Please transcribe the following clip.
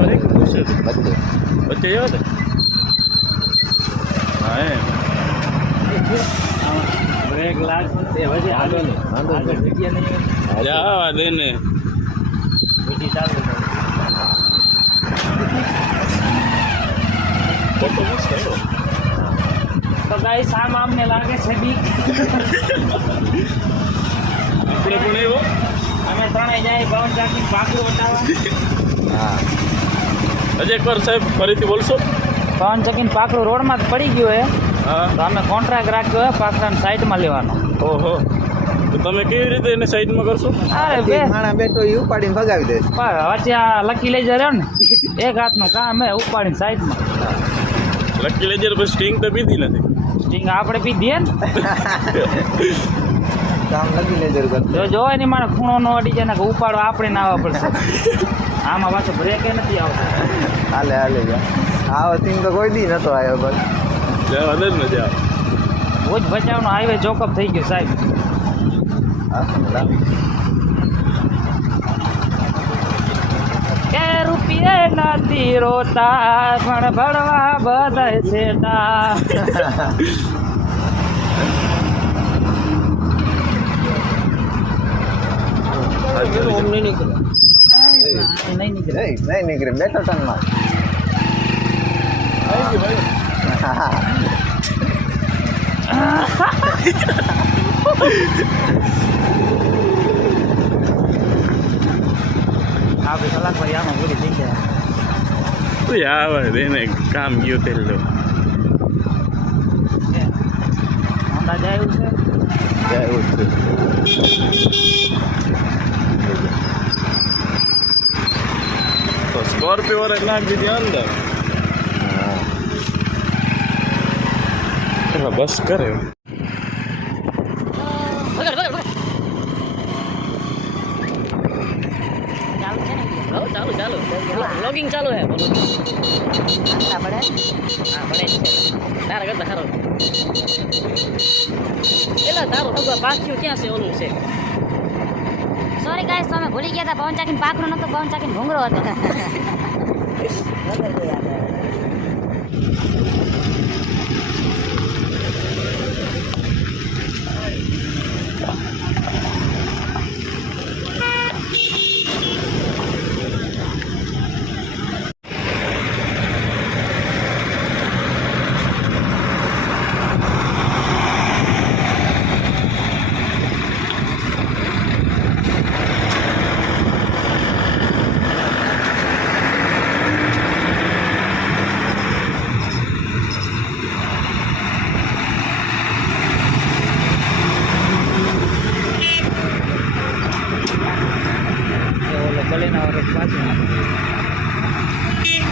Driver એક પૂછે બધું વચ્ચે આવ્યો ને હા એમ બ્રેક વજે આગળ વાંધો આગળ નહીં. જગ્યા નહીં જવા દે ને બીજી ચાલુ. ફોટો મસ્ત આવ્યો તો ગાઈસ આમ અમને લાગે છે બીક આપણે પણ અમે ત્રણેય જાય પવન ચાકી પાકું બતાવવા હા હજી એકવાર સાહેબ ફરીથી બોલશો? પવન ચકીન પાકડું રોડમાં જ પડી ગયું હે. હા. તો અમે કોન્ટ્રાક્ટ રાખ્યો હે પાકડાને સાઈડમાં લેવાનો. ઓહો. તો તમે કેવી રીતે એને સાઈડમાં કરશો? અરે બે. માણા બેઠો એ ઉપાડીને ભગાવી દે. પણ વચ્ચે આ લકી લઈ જાય ને. એક હાથનું કામ હે ઉપાડીને સાઈડમાં લકી લેજર પછી સ્ટિંગ તો પીધી નથી. સ્ટિંગ આપણે પી દઈએ ને. કામ નથી લેજર જો જો એની મારે ખૂણો નો અડી જાય ને કે ઉપાડો આપણે ના આવવા પડશે. આમાં પાછો બ્રેક નથી આવતો. હાલે હાલે જા. આવો સીન તો કોઈ દી નતો આવ્યો પણ. જવા દે ને જા ભુજ ભચાઉનો હાઈવે ચોકઅપ થઈ ગયો સાહેબ. કે રૂપિયે નથી રોતા પણ ભણવા બધાય છેટા. નહીં નીકળે. નહીં નહીં નીકળે. બેઠો ટનમાં. આપણે કલાક પછી આમાં પૂરી થઈ ગયા. આવે કામ ગયું તે લો. જાય છે? જય છે. સ્કોર્પિયો નાખ દીધી અંદર. બસ કરે. ચાલુ ચાલુ લોગિંગ ચાલુ હે. બોલો હા, પડે. તારા કરતા સારો. એલા, તારું પાછું ક્યાં છે ઓલું છે? સોરી ગાઈસ તમે ભૂલી ગયા હતા. પવન ચાકીને પાકડો નતો પવન ચાકીને ભૂંગરો હતો.